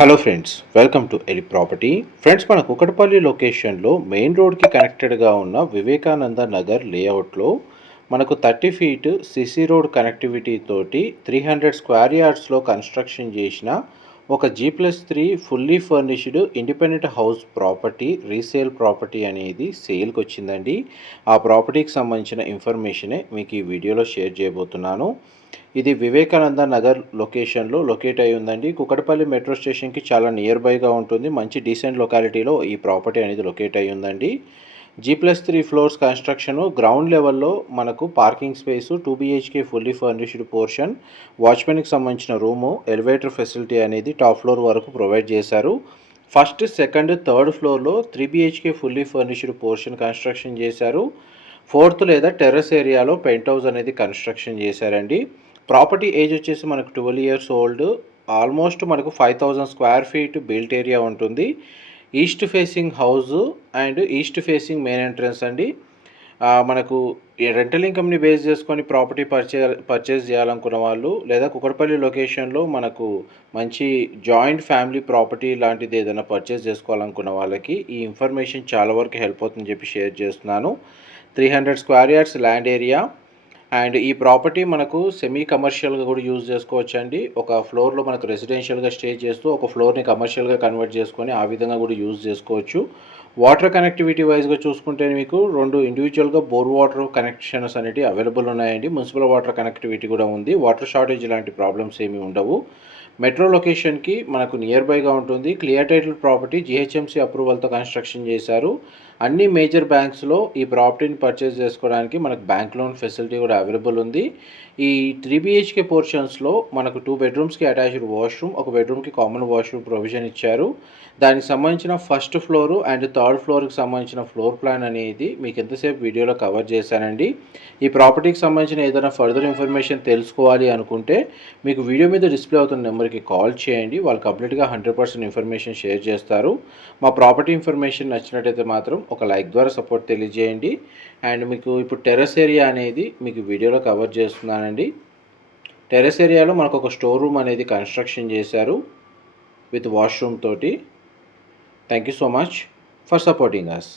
Hello friends, welcome to Eli property. Friends, మన కుకటపల్లి లొకేషన్లో main రోడ్కి కనెక్టెడ్గా ఉన్న వివేకానంద నగర్ లేఅవుట్లో మనకు 30 ఫీట్ సిసి రోడ్ కనెక్టివిటీ తోటి 300 స్క్వేర్ యార్డ్స్లో కన్స్ట్రక్షన్ చేసిన ఒక G+3 fully furnished independent house property, resale property అనేది సేల్కి వచ్చిందండి. ఆ ప్రాపర్టీకి సంబంధించిన ఇన్ఫర్మేషనే మీకు ఈ వీడియోలో షేర్ చేయబోతున్నాను. ఇది వివేకానంద నగర్ లొకేషన్లో లొకేట్ అయి ఉందండి. కుకటపల్లి మెట్రో స్టేషన్కి చాలా నియర్ బైగా ఉంటుంది. మంచి డీసెంట్ లొకాలిటీలో ఈ ప్రాపర్టీ అనేది లొకేట్ అయి ఉందండి. G+3 ఫ్లోర్స్ కన్స్ట్రక్షను, గ్రౌండ్ లెవెల్లో మనకు parking space, 2 BHK fully furnished portion, వాచ్మెన్కి సంబంధించిన రూము, ఎలివేటర్ ఫెసిలిటీ అనేది టాప్ ఫ్లోర్ వరకు ప్రొవైడ్ చేశారు. ఫస్ట్, సెకండ్, థర్డ్ ఫ్లోర్లో 3 BHK fully furnished portion construction చేశారు. ఫోర్త్ లేదా టెర్రస్ ఏరియాలో పెంట్ హౌస్ అనేది కన్స్ట్రక్షన్ చేశారండి. ప్రాపర్టీ ఏజ్ వచ్చేసి మనకు 12 ఇయర్స్ ఓల్డ్. ఆల్మోస్ట్ మనకు 5000 స్క్వేర్ ఫీట్ బిల్ట్ ఏరియా ఉంటుంది. East facing house and east facing main entrance అండి. మనకు రెంటల్ ఇన్కమ్ని బేస్ చేసుకొని ప్రాపర్టీ పర్చేజ్ చేయాలనుకున్న వాళ్ళు, లేదా కుకటపల్లి లొకేషన్లో మనకు మంచి జాయింట్ ఫ్యామిలీ ప్రాపర్టీ లాంటిది ఏదైనా పర్చేజ్ చేసుకోవాలనుకున్న వాళ్ళకి ఈ ఇన్ఫర్మేషన్ చాలా వరకు హెల్ప్ అవుతుందని చెప్పి షేర్ చేస్తున్నాను. 300 square yards land area and ఈ ప్రాపర్టీ మనకు సెమీ కమర్షియల్గా కూడా యూజ్ చేసుకోవచ్చండి. ఒక ఫ్లోర్లో మనకు రెసిడెన్షియల్గా స్టే చేస్తూ ఒక ఫ్లోర్ని కమర్షియల్గా కన్వర్ట్ చేసుకొని ఆ విధంగా కూడా యూజ్ చేసుకోవచ్చు. వాటర్ కనెక్టివిటీ వైజ్గా చూసుకుంటే మీకు 2 ఇండివిజువల్గా బోర్ వాటర్ కనెక్షన్స్ అనేవి అవైలబుల్ ఉన్నాయండి. మున్సిపల్ వాటర్ కనెక్టివిటీ కూడా ఉంది. వాటర్ షార్టేజ్ లాంటి ప్రాబ్లమ్స్ ఏమీ ఉండవు. మెట్రో లొకేషన్కి మనకు నియర్ బైగా ఉంటుంది. క్లియర్ టైటిల్ ప్రాపర్టీ, GHMC అప్రూవల్తో కన్స్ట్రక్షన్ చేశారు. అన్ని మేజర్ బ్యాంక్స్లో ఈ ప్రాపర్టీని పర్చేస్ చేసుకోవడానికి మనకు బ్యాంక్ లోన్ ఫెసిలిటీ కూడా అవైలబుల్ ఉంది. ఈ 3 BHK పోర్షన్స్లో మనకు 2 బెడ్రూమ్స్కి అటాచ్డ్ వాష్రూమ్, ఒక బెడ్రూమ్కి కామన్ వాష్రూమ్ ప్రొవిజన్ ఇచ్చారు. దానికి సంబంధించిన ఫస్ట్ ఫ్లోరు అండ్ థర్డ్ ఫ్లోర్కి సంబంధించిన ఫ్లోర్ ప్లాన్ అనేది మీకు ఎంతసేపు వీడియోలో కవర్ చేశానండి. ఈ ప్రాపర్టీకి సంబంధించిన ఏదైనా ఫర్దర్ ఇన్ఫర్మేషన్ తెలుసుకోవాలి అనుకుంటే మీకు వీడియో మీద డిస్ప్లే అవుతున్న నెంబర్కి కాల్ చేయండి. వాళ్ళు కంప్లీట్గా 100% ఇన్ఫర్మేషన్ షేర్ చేస్తారు. మా ప్రాపర్టీ ఇన్ఫర్మేషన్ నచ్చినట్టయితే మాత్రం ఒక లైక్ ద్వారా సపోర్ట్ తెలియజేయండి. అండ్ మీకు ఇప్పుడు టెర్రస్ ఏరియా అనేది మీకు వీడియోలో కవర్ చేస్తున్నానండి. టెర్రస్ ఏరియాలో మనకు ఒక స్టోర్ రూమ్ అనేది కన్స్ట్రక్షన్ చేశారు విత్ వాష్రూమ్ తోటి. Thank you so much for supporting us.